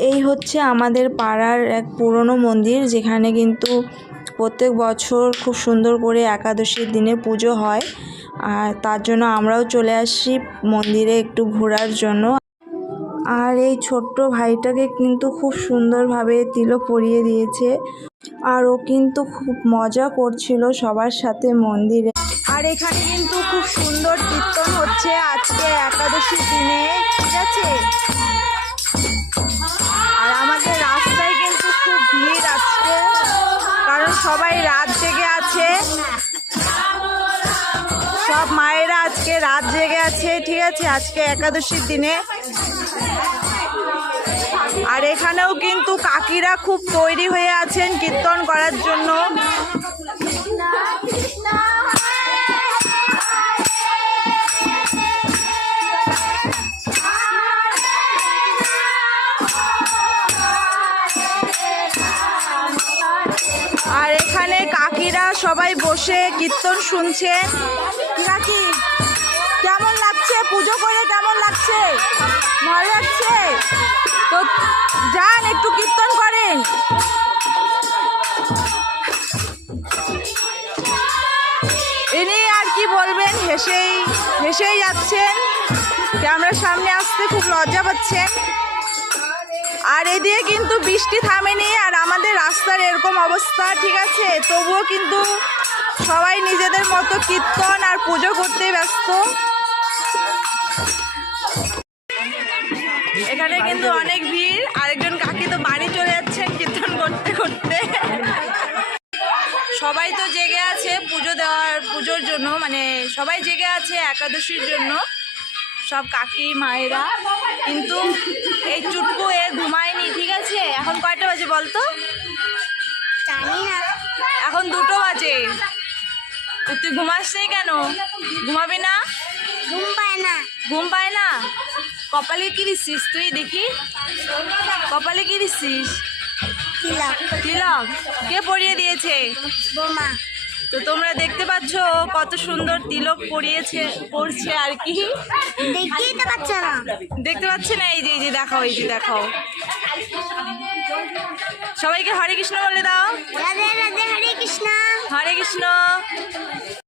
এই হচ্ছে আমাদের পাড়ার এক পুরনো মন্দির, যেখানে কিন্তু প্রত্যেক বছর খুব সুন্দর করে একাদশীর দিনে পুজো হয়। আর তার জন্য আমরাও চলে আসি মন্দিরে একটু ঘোরার জন্য। আর এই ছোট্ট ভাইটাকে কিন্তু খুব সুন্দরভাবে তিলক পরিয়ে দিয়েছে। আর ও কিন্তু খুব মজা করছিল সবার সাথে মন্দিরে। আর এখানে কিন্তু খুব সুন্দর কীর্তন হচ্ছে আজকে একাদশীর দিনে, ঠিক আছে? সবাই রাত জেগে আছে। সব মায়েরা আজকে রাত জেগে আছে, ঠিক আছে? আজকে একাদশীর দিনে। আর এখানেও কিন্তু কাকিরা খুব তৈরি হয়ে আছেন কীর্তন করার জন্য। সবাই বসে কীর্তন শুনছেন কাকি কেমন লাগছে? পুজো করে কেমন লাগছে? ভালো লাগছে? তো যান, একটু কীর্তন করেন। ইনি আর কি বলবেন? হেসেই হেসেই যাচ্ছেন। ক্যামেরার সামনে আসতে খুব লজ্জা পাচ্ছেন। আর এদিকে কিন্তু বৃষ্টি থামেনি আর আমাদের রাস্তার এরকম অবস্থা, ঠিক আছে? তবুও কিন্তু সবাই নিজেদের মতো কীর্তন আর পুজো করতে ব্যস্ত। এখানে কিন্তু অনেক ভিড়, আরেকজন কাকি তো বাড়ি চলে যাচ্ছেন কীর্তন করতে করতে। সবাই তো জেগে আছে পুজো দেওয়ার, পুজোর জন্য মানে সবাই জেগে আছে একাদশীর জন্য। সব কাকি, মায়েরা। কিন্তু এই চুটকু এ ঘুমায়নি ঠিক আছে? এখন কয়টা বাজে বলতো? এখন দুটো বাজে। তুই ঘুমাসনি কেন? ঘুমাবি না? ঘুম পায় না। ঘুম পায় না কপালে কি দিচ্ছিস তুই দেখি? কপালে কি দিচ্ছিস তিলক। কে পরিয়ে দিয়েছে? বোমা। তো তোমরা দেখতে পাচ্ছ কত সুন্দর তিলক পরিয়েছে পড়ছে আর কি। দেখতে পাচ্ছে না? এই যে এই যে দেখাও এই যে দেখাও। সবাইকে হরে কৃষ্ণ বলে দাও। হরে কৃষ্ণ। হরে কৃষ্ণ।